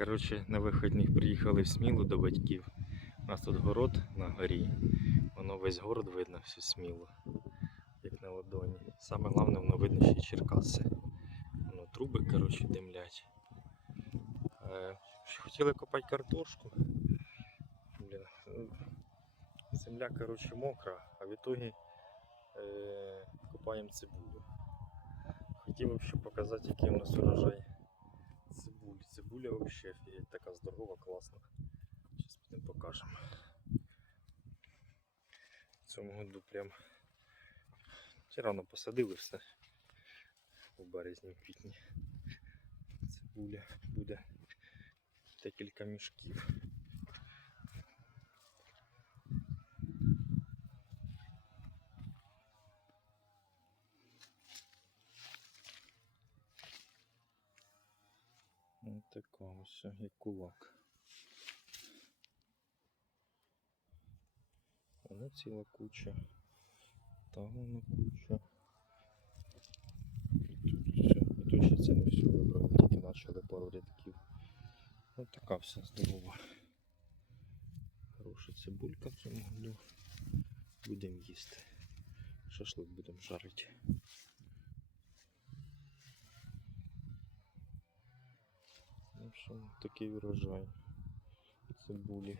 Коротше, на вихідних приїхали в Смілу до батьків. У нас тут город на горі. Воно весь город видно, всю смілу, як на ладоні. Саме головне, воно видно ще й Черкаси. Воно труби, коротше, димлять. Е, хотіли копати картошку. Блін, земля, коротше, мокра, а в ітогі е, копаємо цибулю. Хотів ще показати, який у нас урожай. Цибуля взагалі така здорова, класна. Зараз підемо покажемо. В цьому году прям рано посадили все у березні, квітні. Цибуля буде декілька мішків. Така ось, як кулак. Вона ціла куча. Там вона куча. І тут все. І тут ще це не все вибрали, тільки почали пару рядків. Ось така вся здорова. Хороша цибулька в цьому году. Будемо їсти. Шашлик будемо жарити. Що, такий врожай цибулі.